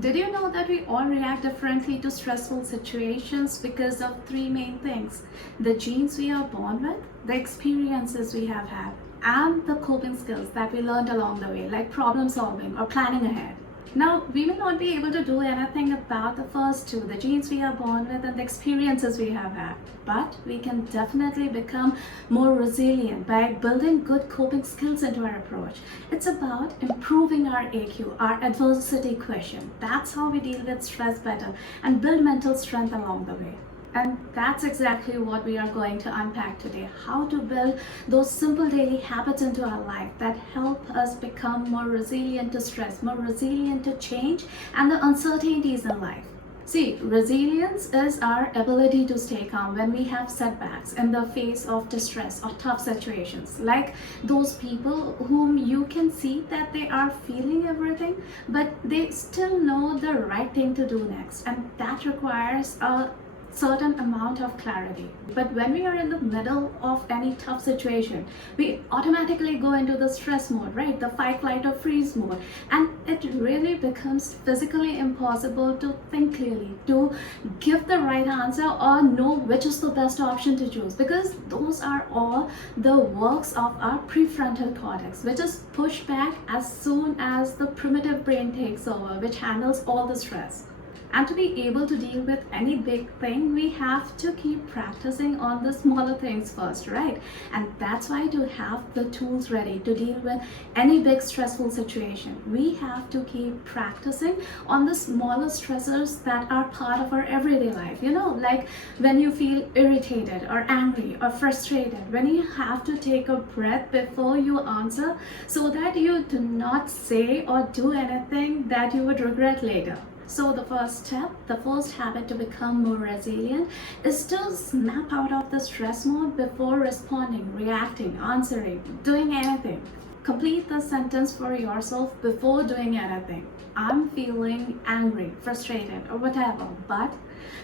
Did you know that we all react differently to stressful situations because of three main things? The genes we are born with, the experiences we have had, and the coping skills that we learned along the way, like problem solving or planning ahead. Now, we may not be able to do anything about the first two, the genes we are born with and the experiences we have had, but we can definitely become more resilient by building good coping skills into our approach. It's about improving our AQ, our adversity quotient. That's how we deal with stress better and build mental strength along the way. And that's exactly what we are going to unpack today. How to build those simple daily habits into our life that help us become more resilient to stress, more resilient to change and the uncertainties in life. See, resilience is our ability to stay calm when we have setbacks in the face of distress or tough situations. Like those people whom you can see that they are feeling everything, but they still know the right thing to do next. And that requires a certain amount of clarity. But when we are in the middle of any tough situation, we automatically go into the stress mode, right? The fight, flight, or freeze mode. And it really becomes physically impossible to think clearly, to give the right answer or know which is the best option to choose, because those are all the works of our prefrontal cortex, which is pushed back as soon as the primitive brain takes over, which handles all the stress. And to be able to deal with any big thing, we have to keep practicing on the smaller things first, right? And that's why to have the tools ready to deal with any big stressful situation, we have to keep practicing on the smaller stressors that are part of our everyday life. You know, like when you feel irritated or angry or frustrated, when you have to take a breath before you answer so that you do not say or do anything that you would regret later. So the first step, the first habit to become more resilient is to snap out of the stress mode before responding, reacting, answering, doing anything. Complete the sentence for yourself before doing anything. I'm feeling angry, frustrated, or whatever, but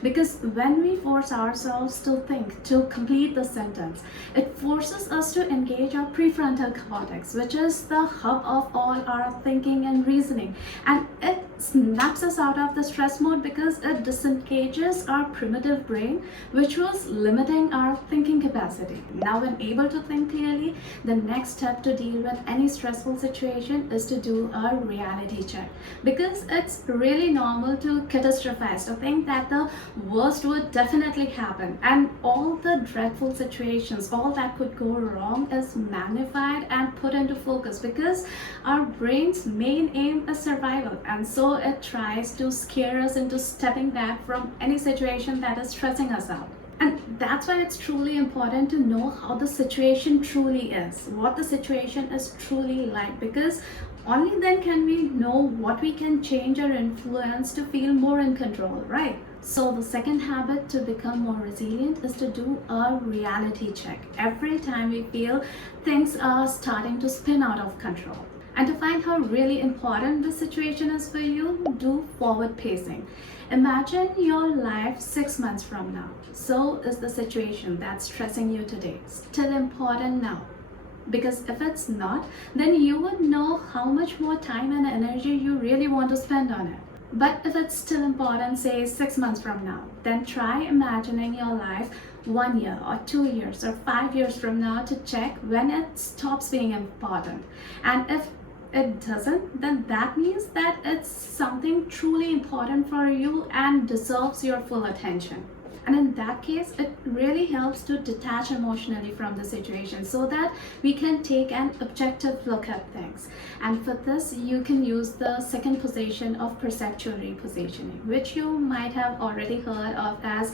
because when we force ourselves to think, to complete the sentence, it forces us to engage our prefrontal cortex, which is the hub of all our thinking and reasoning. And it snaps us out of the stress mode because it disengages our primitive brain, which was limiting our thinking capacity. Now, when able to think clearly, the next step to deal with any stressful situation is to do a reality check, because it's really normal to catastrophize, to think that the worst would definitely happen, and all the dreadful situations, all that could go wrong is magnified and put into focus because our brain's main aim is survival, and so it tries to scare us into stepping back from any situation that is stressing us out. And that's why it's truly important to know how the situation truly is, what the situation is truly like, because only then can we know what we can change or influence to feel more in control, right? So the second habit to become more resilient is to do a reality check every time we feel things are starting to spin out of control. And to find how really important this situation is for you, do forward pacing. Imagine your life 6 months from now. So is the situation that's stressing you today still important now? Because if it's not, then you would know how much more time and energy you really want to spend on it. But if it's still important, say 6 months from now, then try imagining your life 1 year or 2 years or 5 years from now to check when it stops being important. And if it doesn't, then that means that it's something truly important for you and deserves your full attention. And in that case, it really helps to detach emotionally from the situation so that we can take an objective look at things. And for this, you can use the second position of perceptual repositioning, which you might have already heard of as,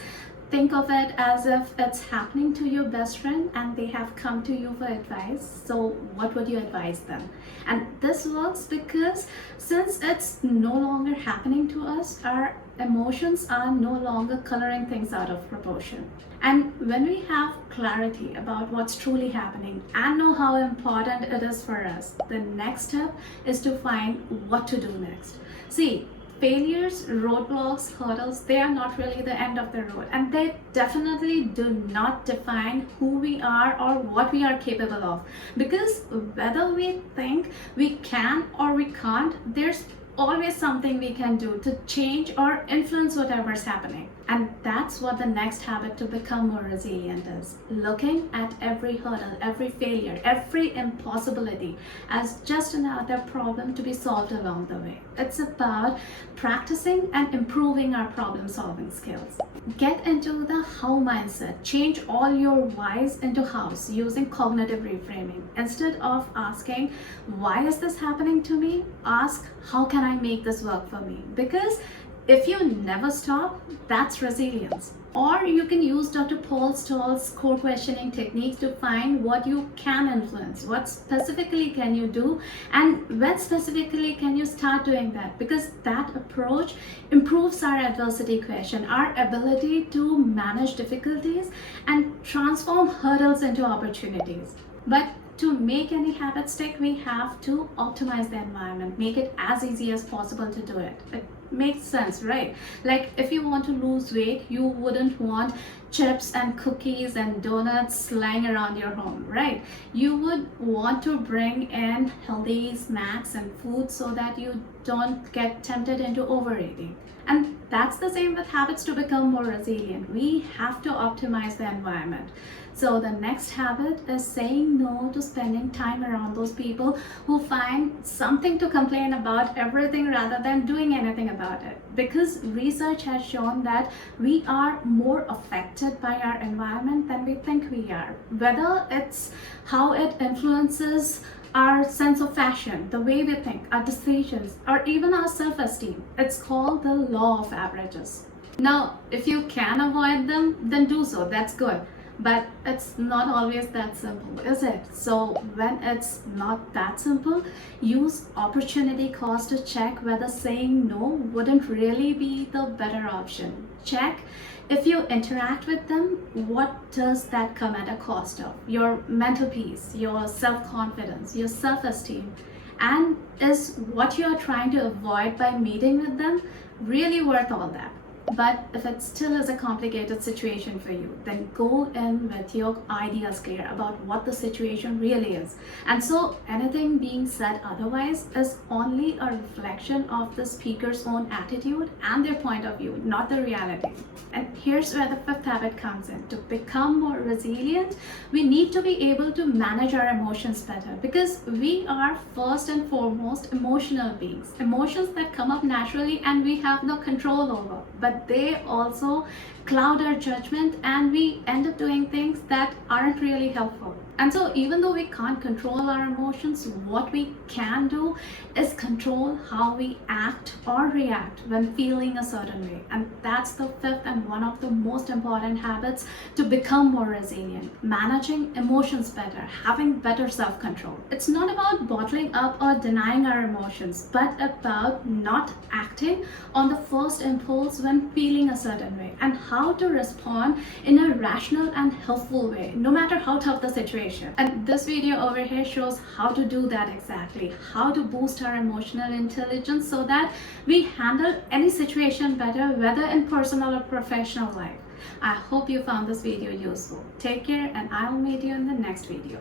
think of it as if it's happening to your best friend and they have come to you for advice. So what would you advise them? And this works because since it's no longer happening to us, our emotions are no longer coloring things out of proportion. And when we have clarity about what's truly happening and know how important it is for us, the next step is to find what to do next. See, failures, roadblocks, hurdles, they are not really the end of the road, and they definitely do not define who we are or what we are capable of, because whether we think we can or we can't, there's always something we can do to change or influence whatever's happening. And that's what the next habit to become more resilient is. Looking at every hurdle, every failure, every impossibility as just another problem to be solved along the way. It's about practicing and improving our problem solving skills. Get into the how mindset. Change all your whys into hows using cognitive reframing. Instead of asking, why is this happening to me? Ask, how can I make this work for me? Because if you never stop, that's resilience. Or you can use Dr. Paul Stoll's core questioning techniques to find what you can influence, what specifically can you do, and when specifically can you start doing that, because that approach improves our adversity question, our ability to manage difficulties and transform hurdles into opportunities. But to make any habit stick, we have to optimize the environment, make it as easy as possible to do it. It makes sense, right? Like if you want to lose weight, you wouldn't want chips and cookies and donuts lying around your home, right? You would want to bring in healthy snacks and food so that you don't get tempted into overeating. And that's the same with habits to become more resilient. We have to optimize the environment. So the next habit is saying no to spending time around those people who find something to complain about everything rather than doing anything about it. Because research has shown that we are more affected by our environment than we think we are. Whether it's how it influences our sense of fashion, the way we think, our decisions, or even our self-esteem. It's called the law of averages. Now, if you can avoid them, then do so. That's good. But it's not always that simple, is it? So when it's not that simple, use opportunity cost to check whether saying no wouldn't really be the better option. Check if you interact with them, what does that come at a cost of? Your mental peace, your self-confidence, your self-esteem, and is what you're trying to avoid by meeting with them really worth all that? But if it still is a complicated situation for you, then go in with your ideas clear about what the situation really is. And so anything being said otherwise is only a reflection of the speaker's own attitude and their point of view, not the reality. And here's where the fifth habit comes in. To become more resilient, we need to be able to manage our emotions better, because we are first and foremost emotional beings. Emotions that come up naturally and we have no control over. But they also cloud our judgment and we end up doing things that aren't really helpful. And so even though we can't control our emotions, what we can do is control how we act or react when feeling a certain way. And that's the fifth and one of the most important habits to become more resilient. Managing emotions better, having better self-control. It's not about bottling up or denying our emotions, but about not acting on the first impulse when feeling a certain way, and how to respond in a rational and helpful way, no matter how tough the situation. And this video over here shows how to do that exactly, how to boost our emotional intelligence so that we handle any situation better, whether in personal or professional life. I hope you found this video useful. Take care, and I'll meet you in the next video.